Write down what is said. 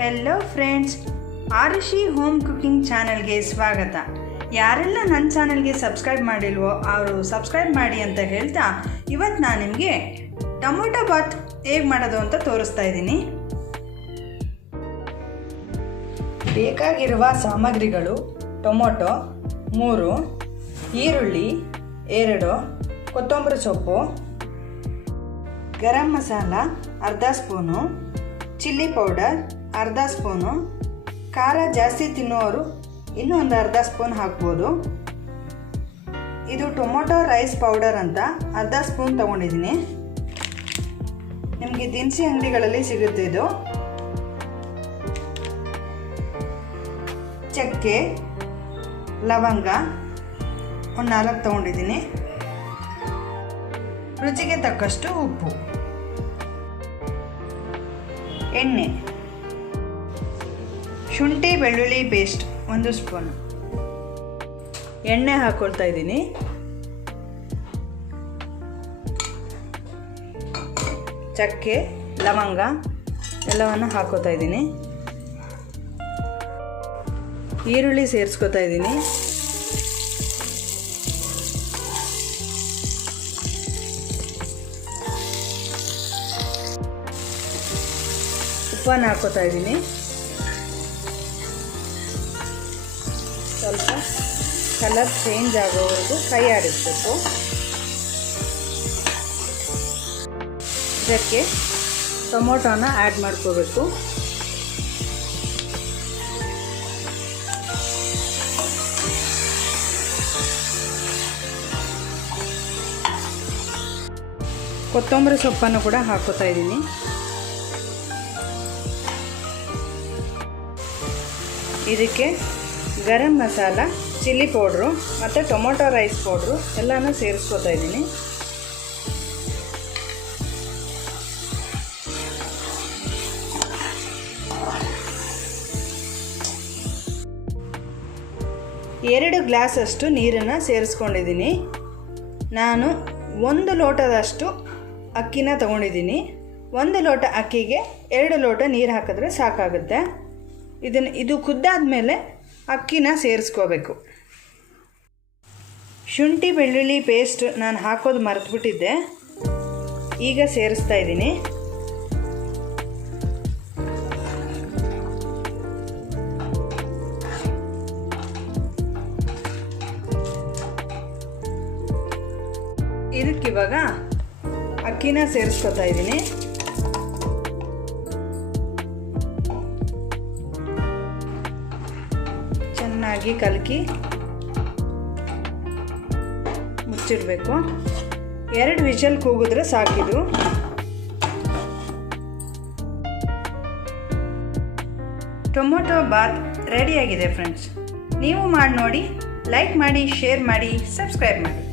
Hello friends Arushi home cooking ಚಾನಲ್ಗೆ ಸ್ವಾಗತ. ಯಾರೆಲ್ಲ ನನ್ನ ಚಾನಲ್ಗೆ ಸಬ್ಸ್ಕ್ರೈಬ್ ಮಾಡಿಲ್ವೋ ಅವರು ಸಬ್ಸ್ಕ್ರೈಬ್ ಮಾಡಿ ಅಂತ ಹೇಳ್ತಾ ಇವತ್ತು ನಾನು ನಿಮಗೆ ಟೊಮೊಟೊ ಬಾತ್ ಹೇಗೆ ಮಾಡೋದು ಅಂತ ತೋರಿಸ್ತಾ ಇದ್ದೀನಿ. ಬೇಕಾಗಿರುವ ಸಾಮಗ್ರಿಗಳು ಟೊಮೊಟೊ ಮೂರು, ಈರುಳ್ಳಿ ಎರಡು, ಕೊತ್ತಂಬರಿ ಸೊಪ್ಪು, ಗರಂ ಮಸಾಲ ಅರ್ಧ ಸ್ಪೂನು, ಚಿಲ್ಲಿ ಪೌಡರ್ ಅರ್ಧ ಸ್ಪೂನು ಖಾರ ಜಾಸ್ತಿ ತಿನ್ನೋರು ಇನ್ನೂ ಒಂದು ಅರ್ಧ ಸ್ಪೂನ್ ಹಾಕ್ಬೋದು. ಇದು ಟೊಮೊಟೊ ರೈಸ್ ಪೌಡರ್ ಅಂತ ಅರ್ಧ ಸ್ಪೂನ್ ತಗೊಂಡಿದ್ದೀನಿ. ನಿಮಗೆ ದಿನಸಿ ಅಂಗಡಿಗಳಲ್ಲಿ ಸಿಗುತ್ತೆ ಇದು. ಚಕ್ಕೆ, ಲವಂಗ ಒಂದು ನಾಲ್ಕು ತೊಗೊಂಡಿದ್ದೀನಿ. ರುಚಿಗೆ ತಕ್ಕಷ್ಟು ಉಪ್ಪು. ಎಣ್ಣೆ. ಶುಂಠಿ ಬೆಳ್ಳುಳ್ಳಿ ಪೇಸ್ಟ್ ಒಂದು ಸ್ಪೂನು ಎಣ್ಣೆ ಹಾಕ್ಕೊಳ್ತಾ ಇದ್ದೀನಿ. ಚಕ್ಕೆ, ಲವಂಗ ಎಲ್ಲವನ್ನು ಹಾಕೋತಾ ಇದ್ದೀನಿ. ಈರುಳ್ಳಿ ಸೇರಿಸ್ಕೊತಾ ಇದ್ದೀನಿ. ಉಪ್ಪನ್ನು ಹಾಕೋತಾ ಇದ್ದೀನಿ. ಸ್ವಲ್ಪ ಕಲರ್ ಚೇಂಜ್ ಆಗೋವರೆಗೂ ಕೈ ಆಡಿಸ್ಬೇಕು ಇದಕ್ಕೆ ಟೊಮೊಟೊನ ಆ್ಯಡ್ ಮಾಡ್ಕೋಬೇಕು. ಕೊತ್ತಂಬರಿ ಸೊಪ್ಪನ್ನು ಕೂಡ ಹಾಕೋತಾ ಇದ್ದೀನಿ. ಇದಕ್ಕೆ ಗರಂ ಮಸಾಲ, ಚಿಲ್ಲಿ ಪೌಡ್ರು ಮತ್ತು ಟೊಮೊಟೊ ರೈಸ್ ಪೌಡ್ರು ಎಲ್ಲನೂ ಸೇರಿಸ್ಕೊತಾ ಇದ್ದೀನಿ. ಎರಡು ಗ್ಲಾಸಷ್ಟು ನೀರನ್ನು ಸೇರಿಸ್ಕೊಂಡಿದ್ದೀನಿ. ನಾನು ಒಂದು ಲೋಟದಷ್ಟು ಅಕ್ಕಿನ ತಗೊಂಡಿದ್ದೀನಿ. ಒಂದು ಲೋಟ ಅಕ್ಕಿಗೆ ಎರಡು ಲೋಟ ನೀರು ಹಾಕಿದ್ರೆ ಸಾಕಾಗುತ್ತೆ. ಇದನ್ನು ಇದು ಕುದ್ದಾದ ಮೇಲೆ ಅಕ್ಕಿನ ಸೇರಿಸ್ಕೋಬೇಕು. ಶುಂಠಿ ಬೆಳ್ಳುಳ್ಳಿ ಪೇಸ್ಟ್ ನಾನು ಹಾಕೋದು ಮರೆತುಬಿಟ್ಟಿದ್ದೆ. ಈಗ ಸೇರಿಸ್ತಾ ಇದ್ದೀನಿ. ಇದಕ್ಕಿವಾಗ ಅಕ್ಕಿನ ಸೇರಿಸ್ಕೊತಾ ಇದ್ದೀನಿ. ಚೆನ್ನಾಗಿ ಕಲಕಿ ಮುಚ್ಚಿಡಬೇಕು. ಎರಡು ವಿಷಲ್ ಕೂಗಿದ್ರೆ ಸಾಕಿದು. ಟೊಮೊಟೊ ಬಾತ್ ರೆಡಿಯಾಗಿದೆ ಫ್ರೆಂಡ್ಸ್. ನೀವು ಮಾಡಿ ನೋಡಿ ಲೈಕ್ ಮಾಡಿ, ಶೇರ್ ಮಾಡಿ, ಸಬ್ಸ್ಕ್ರೈಬ್ ಮಾಡಿ.